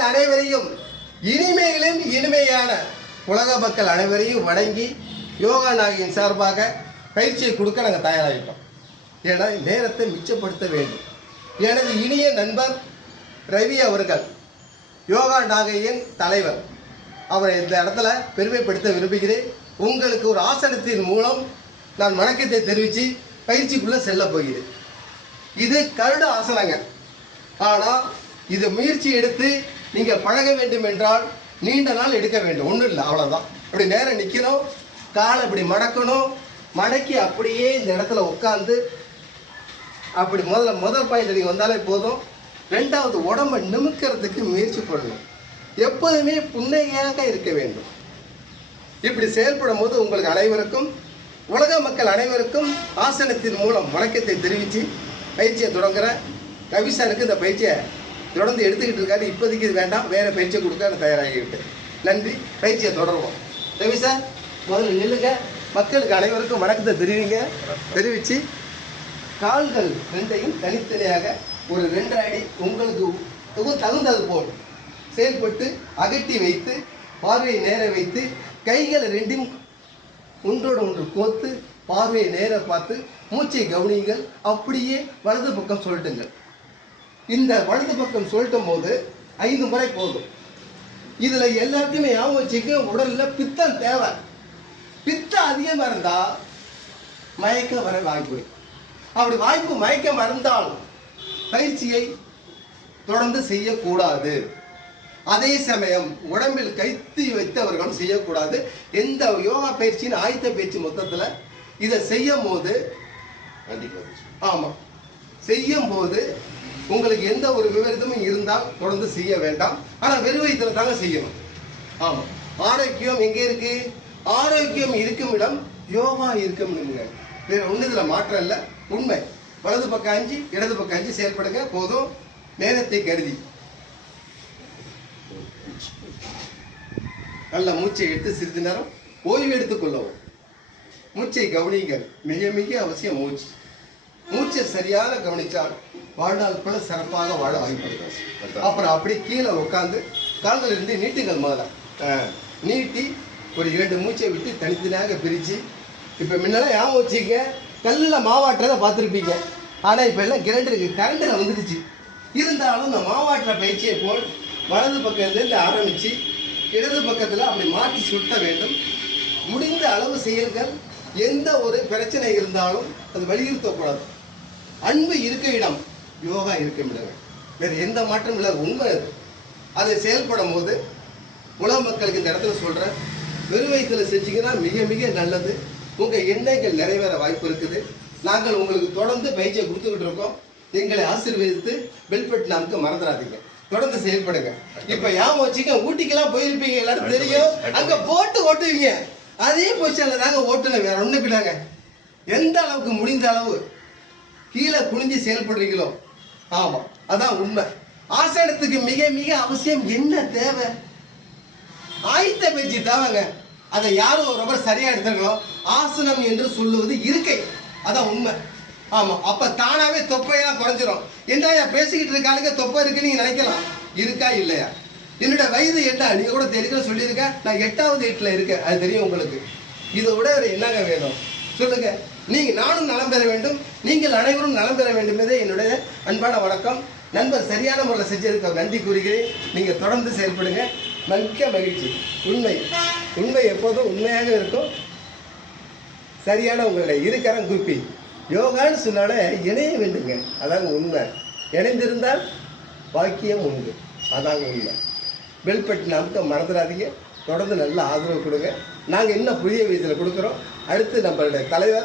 அனைவரையும் இனிமையிலும் இனிமையான உலக மக்கள் அனைவரையும் வணங்கி யோகா நாகையின் சார்பாக பயிற்சியை கொடுக்க நாங்கள் தயாராகிட்டோம். ஏன்னா நேரத்தை மிச்சப்படுத்த வேண்டும். எனது இனிய நண்பர் ரவி அவர்கள் யோகா நாகையின் தலைவர். அவரை இந்த இடத்துல பெருமைப்படுத்த விரும்புகிறேன். உங்களுக்கு ஒரு ஆசனத்தின் மூலம் நான் வணக்கத்தை தெரிவித்து பயிற்சிக்குள்ளே செல்ல போகிறேன். இது கருட ஆசனங்க. ஆனால் இது முயற்சி எடுத்து நீங்கள் பழக வேண்டும் என்றால் நீண்ட நாள் எடுக்க வேண்டும். ஒன்றும் இல்லை அவ்வளோதான் இப்படி நேரம் நிற்கணும் காலை இப்படி மடக்கணும் மடக்கி அப்படியே இந்த இடத்துல உட்காந்து அப்படி முதல்ல முதல் பாயிண்ட் நீங்கள் வந்தாலே போதும். ரெண்டாவது உடம்பை நிமிக்கிறதுக்கு முயற்சி பண்ணணும். எப்போதுமே புன்னகையாக இருக்க வேண்டும். இப்படி செயல்படும் போது உங்களுக்கு அனைவருக்கும் உலக மக்கள் அனைவருக்கும் ஆசனத்தின் மூலம் வணக்கத்தை தெரிவித்து பயிற்சியை தொடங்குற கவிசாருக்கு இந்த பயிற்சியை தொடர்ந்து எடுத்துக்கிட்டு இருக்காரு. இப்போதைக்கு இது வேண்டாம். வேறு பயிற்சியை கொடுக்க நான் தயாராகிவிட்டு. நன்றி. பயிற்சியை தொடருவோம். ரவி சார் முதல்ல நில்லுங்க. மக்களுக்கு அனைவருக்கும் வணக்கத்தை தெரிவிங்க. தெரிவித்து கால்கள் ரெண்டையும் தனித்தனியாக ஒரு ரெண்டு அடி உங்களுக்கு தகுந்தது போல் செயல்பட்டு அகட்டி வைத்து பார்வையை நேர வைத்து கைகளை ரெண்டையும் ஒன்றோடு ஒன்று கோத்து பார்வையை நேர பார்த்து மூச்சை கவனியுங்கள். அப்படியே வலது பக்கம் சொல்லிட்டுங்கள் இந்த வலது பக்கம் சொல்லட்டும் போது ஐந்து முறை போதும். இதுல எல்லாத்தையுமே ஞாபகம் வச்சுக்க உடல்ல பித்தம் தேவை. பித்தம் அதிகமாக இருந்தா மயக்கம் வர வாய்ப்பு. அப்படி வாய்ப்பு மயக்கம் வந்தால் பயிற்சியை தொடர்ந்து செய்யக்கூடாது. அதே சமயம் உடம்பில் கைத்தி வைத்தவர்களும் செய்யக்கூடாது. எந்த யோகா பயிற்சியின் ஆயத்த பயிற்சி மொத்தத்தில் இதை செய்யும் போது ஆமாம் செய்யும் போது உங்களுக்கு எந்த ஒரு விபரீதமும் இருந்தால் தொடர்ந்து செய்ய வேண்டாம். ஆனால் வெறும் வயிற்றுல தாங்க செய்யணும். ஆமாம் ஆரோக்கியம் எங்கே இருக்கு? ஆரோக்கியம் இருக்கும் இடம் யோகா இருக்கும் இடம்ங்க. வேற ஒண்ணு இதில் மாற்றம் இல்லை. உண்மை. வலது பக்கம் அஞ்சு இடது பக்கம் அஞ்சு செயல்படுங்க. போதும். நேரத்தை கருதி. நல்ல மூச்சை எடுத்து சிறிது நேரம் ஓய்வு எடுத்துக் கொள்ளவும். மூச்சை கவனியுங்கள். மிக மிக அவசியம் மூச்சு. மூச்சை சரியாக கவனித்தால் வாழ்நாள் கூட சிறப்பாக வாழ வாய்ப்பு அப்புறம் அப்படியே கீழே உட்காந்து கால்கள் இருந்து நீட்டுங்கள் முதல்ல நீட்டி ஒரு இரண்டு மூச்சை விட்டு தனித்தனியாக பிரித்து இப்போ முன்னெல்லாம் ஞாபகம் வச்சுக்க கல்லில் மாவாட்டுறதை பார்த்துருப்பீங்க. ஆனால் இப்போ எல்லாம் கிரைண்டருக்கு கரண்டில் வந்துடுச்சு இருந்தாலும் இந்த மாவாட்டுற பயிற்சியை போல் வலது பக்கத்துலேருந்து ஆரம்பித்து இடது பக்கத்தில் அப்படி மாற்றி சுட்ட வேண்டும். முடிந்த அளவு செயல்கள் எந்த ஒரு பிரச்சனை இருந்தாலும் அது வலியுறுத்தக்கூடாது. அன்பு இருக்க இடம் யோகா இருக்கும் இடங்கள். வேறு எந்த மாற்றமும் இல்லை உண்மை அது. அதை செயல்படும் போது உலக மக்களுக்கு இந்த இடத்துல சொல்கிறேன் வெறும் வயிற்றுல செஞ்சீங்கன்னா மிக மிக நல்லது. உங்கள் எண்ணங்கள் நிறைவேற வாய்ப்பு இருக்குது. நாங்கள் உங்களுக்கு தொடர்ந்து பயிற்சியை கொடுத்துக்கிட்டு இருக்கோம். எங்களை ஆசீர்வதித்து பெல்பெட் நாமுக்கு மறந்துடாதீங்க. தொடர்ந்து செயல்படுங்க. இப்ப ஞாபகம் வச்சுக்க ஊட்டிக்கெல்லாம் போயிருப்பீங்க எல்லாரும் தெரியும். அங்க போட்டு ஓட்டுவீங்க. அதே பொசிஷனில் தாங்க ஓட்டணும் வேற ஒன்றும் இல்லைங்க எந்த அளவுக்கு முடிந்த அளவு கீழே குனிஞ்சு செயல்படுறீங்களோ ஆமாம் அதான் உண்மை. ஆசனத்துக்கு மிக மிக அவசியம் என்ன தேவை? ஆயத்த பயிற்சி தேவைங்க. அதை யாரும் ரொம்ப சரியா எடுத்துருக்கணும் ஆசனம் என்று சொல்லுவது இருக்கை. அதான் உண்மை. ஆமாம் அப்போ தானாகவே தொப்பையெல்லாம் குறைஞ்சிரும். என்ன பேசிக்கிட்டு இருக்காளுங்க தொப்பை இருக்குன்னு நீங்கள் நினைக்கலாம். இருக்கா இல்லையா? என்னோட வயது என்ன? நீங்க கூட தெரியும் சொல்லியிருக்க நான் எட்டாவது எட்டில் இருக்கேன். அது தெரியும் உங்களுக்கு. இதை விட என்னங்க வேணும்? சொல்லுங்க. நீங்க நானும் நலம் பெற வேண்டும். நீங்கள் அனைவரும் நலம் பெற வேண்டும். என்பதே என்னுடைய அன்பான வணக்கம். நண்பர் சரியான முறையில் செஞ்சிருக்க நன்றி கூறுகிறேன். நீங்க தொடர்ந்து செயல்படுங்க. மிக்க மகிழ்ச்சி. உண்மை. உண்மை எப்போதும் உண்மையாக இருக்கும். சரியான உங்களுடைய இருக்கரம் குப்பி யோகான்னு சொன்னாலே இணைய வேண்டுங்க. அதாங்க உண்மை. இணைந்திருந்தால் பாக்கியம் உண்டு. அதாங்க உண்மை. பெல்பெட் நமக்கு மறந்துடாதீங்க. தொடர்ந்து நல்ல ஆதரவு கொடுங்க. நாங்கள் இன்னும் புதிய விதத்தில் கொடுக்குறோம். அடுத்து நம்மளுடைய தலைவர்